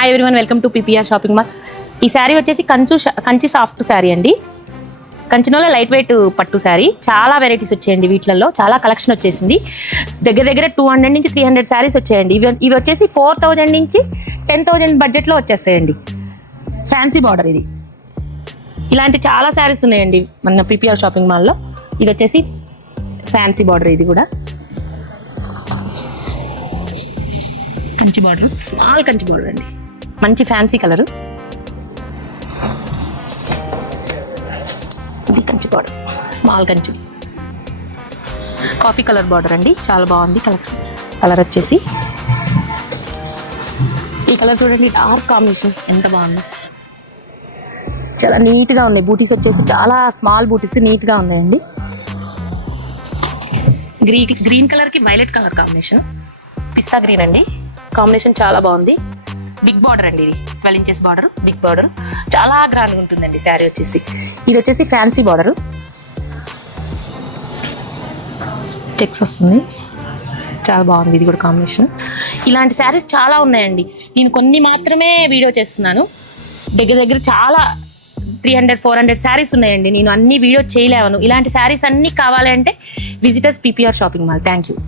Hi everyone, welcome to PPR shopping mall. ఈ శారీ వచ్చేసి Kanchi soft sari అండి. కంచినోలో లైట్ వెయిట్ పట్టు శారీ. చాలా వెరైటీస్ వచ్చాయండి వీటిలలో, చాలా కలెక్షన్ వచ్చేసింది. దగ్గర 200 నుంచి 300 శారీస్ వచ్చాయండి. ఇవి వచ్చేసి 4000 నుంచి 10,000 బడ్జెట్లో వచ్చేస్తాయండి. ఫ్యాన్సీ బార్డర్ ఇది. ఇలాంటి చాలా శారీస్ ఉన్నాయండి మన పీపీఆర్ షాపింగ్ మాల్లో. ఇది వచ్చేసి ఫ్యాన్సీ బార్డర్, ఇది కూడా Kanchi border, small Kanchi border అండి. మంచి ఫ్యాన్సీ కలరు. ఇది Kanchi border, small Kanchi, coffee colour border అండి. చాలా బాగుంది కలర్ వచ్చేసి. ఈ కలర్ చూడండి, డార్క్ కాంబినేషన్ ఎంత బాగుంది. చాలా నీట్గా ఉన్నాయి. బూటీస్ వచ్చేసి చాలా స్మాల్ బూటీస్ నీట్గా ఉన్నాయండి. గ్రీన్ కలర్కి వైలెట్ కలర్ కాంబినేషన్, పిస్తా గ్రీన్ అండి. కాంబినేషన్ చాలా బాగుంది. బిగ్ బార్డర్ అండి, ఇది 12 ఇంచెస్ బార్డర్, బిగ్ బార్డర్. చాలా గ్రాండ్గా ఉంటుందండి శారీ వచ్చేసి. ఇది వచ్చేసి ఫ్యాన్సీ బార్డరు, చెక్స్ వస్తుంది. చాలా బాగుంది ఇది కూడా కాంబినేషన్. ఇలాంటి శారీస్ చాలా ఉన్నాయండి. నేను కొన్ని మాత్రమే వీడియో చేస్తున్నాను. దగ్గర చాలా 300-400 శారీస్ ఉన్నాయండి. నేను అన్ని వీడియో చేయలేవను. ఇలాంటి శారీస్ అన్నీ కావాలి అంటే visitors PPR shopping mall. Thank you.